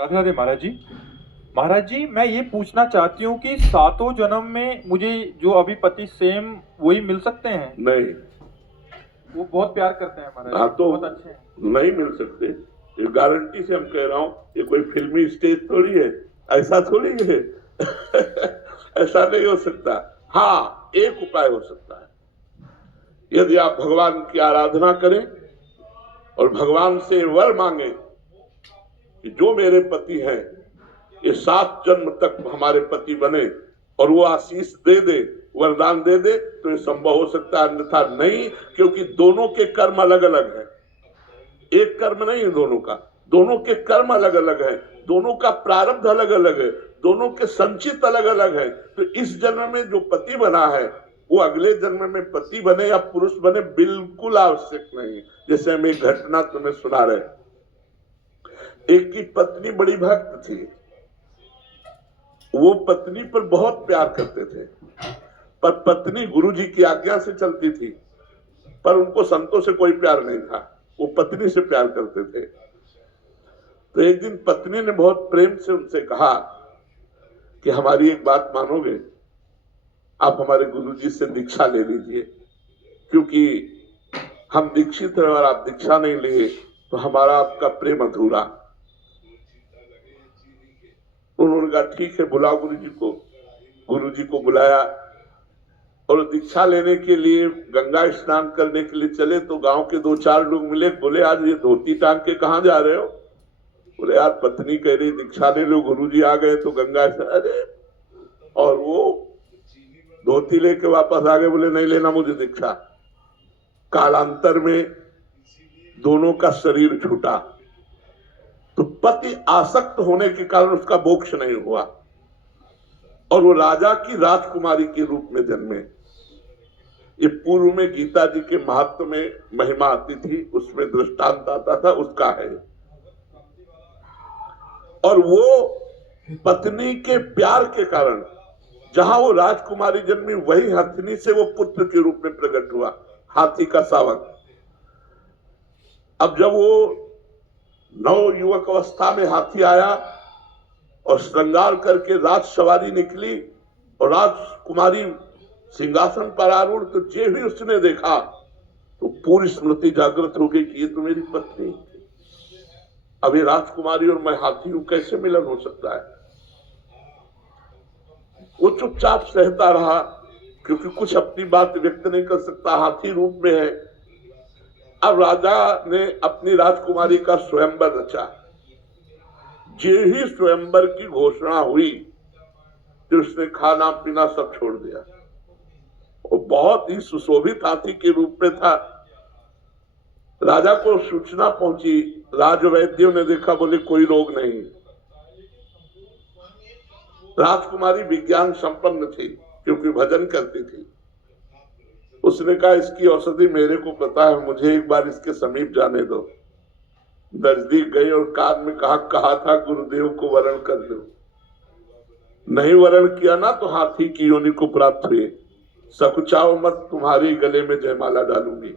राधे राधे महाराज जी। महाराज जी, मैं ये पूछना चाहती हूँ कि सातों जन्म में मुझे जो अभी पति सेम वही मिल सकते हैं? नहीं, वो बहुत प्यार करते हैं महाराज हाँ जी, तो बहुत अच्छे हैं। नहीं मिल सकते। ये गारंटी से हम कह रहा हूँ, ये कोई फिल्मी स्टेज थोड़ी है, ऐसा थोड़ी है। ऐसा नहीं हो सकता। हाँ, एक उपाय हो सकता है, यदि आप भगवान की आराधना करें और भगवान से वर मांगे कि जो मेरे पति हैं ये 7 जन्म तक हमारे पति बने, और वो आशीष दे दे, वरदान दे दे, तो ये संभव हो सकता है, अन्यथा नहीं। क्योंकि दोनों के कर्म अलग अलग हैं, एक कर्म नहीं है दोनों का। दोनों के कर्म अलग अलग है, दोनों का प्रारब्ध अलग अलग है, दोनों के संचित अलग अलग है। तो इस जन्म में जो पति बना है वो अगले जन्म में पति बने या पुरुष बने बिल्कुल आवश्यक नहीं। जैसे हम एक घटना तुम्हें सुना रहे, एक की पत्नी बड़ी भक्त थी, वो पत्नी पर बहुत प्यार करते थे, पर पत्नी गुरुजी की आज्ञा से चलती थी, पर उनको संतों से कोई प्यार नहीं था, वो पत्नी से प्यार करते थे। तो एक दिन पत्नी ने बहुत प्रेम से उनसे कहा कि हमारी एक बात मानोगे, आप हमारे गुरुजी से दीक्षा ले लीजिए, क्योंकि हम दीक्षित हैं और आप दीक्षा नहीं लिए तो हमारा आपका प्रेम अधूरा। उन्होंने कहा ठीक है, बुलाओ गुरुजी को। गुरुजी को बुलाया और दीक्षा लेने के लिए गंगा स्नान करने के लिए चले तो गांव के 2-4 लोग मिले, बोले आज ये धोती टांग के कहां जा रहे हो? बोले यार पत्नी कह रही दीक्षा ले लो, गुरुजी आ गए तो गंगा स्नान। अरे, और वो धोती लेके वापस आ गए, बोले नहीं लेना मुझे दीक्षा। कालांतर में दोनों का शरीर छूटा, तो पति आसक्त होने के कारण उसका मोक्ष नहीं हुआ और वो राजा की राजकुमारी के रूप में जन्मे। ये पूर्व में गीता जी के महत्व में महिमा आती थी, उसमें दृष्टांत आता था, उसका है। और वो पत्नी के प्यार के कारण जहां वो राजकुमारी जन्मी, वही हथिनी से वो पुत्र के रूप में प्रकट हुआ, हाथी का शावक। अब जब वो नव युवक अवस्था में हाथी आया और श्रृंगार करके राज सवारी निकली और राजकुमारी सिंहासन पर आरूढ़, तो जे भी उसने देखा तो पूरी स्मृति जागृत हो गई कि ये तो मेरी पत्नी। अब ये राजकुमारी और मैं हाथी हूं, कैसे मिलन हो सकता है? वो चुपचाप सहता रहा, क्योंकि कुछ अपनी बात व्यक्त नहीं कर सकता, हाथी रूप में है। अब राजा ने अपनी राजकुमारी का स्वयंवर रचा। जे ही स्वयंवर की घोषणा हुई तो उसने खाना पीना सब छोड़ दिया। वो बहुत ही सुशोभित हाथी के रूप में था। राजा को सूचना पहुंची, राजवैद्यों ने देखा, बोले कोई रोग नहीं। राजकुमारी विज्ञान संपन्न थी क्योंकि भजन करती थी। उसने कहा इसकी औषधि मेरे को पता है, मुझे एक बार इसके समीप जाने दो। नजदीक गई और कान में कहा था गुरुदेव को वरण कर दो। नहीं वरण किया ना तो हाथी की योनि को प्राप्त हुए। सकुचाओ मत, तुम्हारी गले में जयमाला डालूंगी।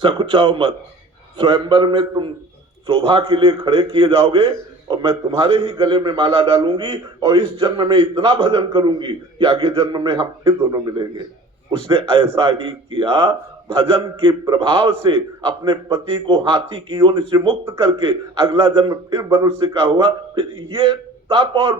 सकुचाओ मत, स्वयंवर में तुम शोभा के लिए खड़े किए जाओगे और मैं तुम्हारे ही गले में माला डालूंगी और इस जन्म में इतना भजन करूंगी कि आगे जन्म में हम फिर दोनों मिलेंगे। उसने ऐसा ही किया, भजन के प्रभाव से अपने पति को हाथी की योनि से मुक्त करके अगला जन्म फिर मनुष्य का हुआ। फिर ये तप और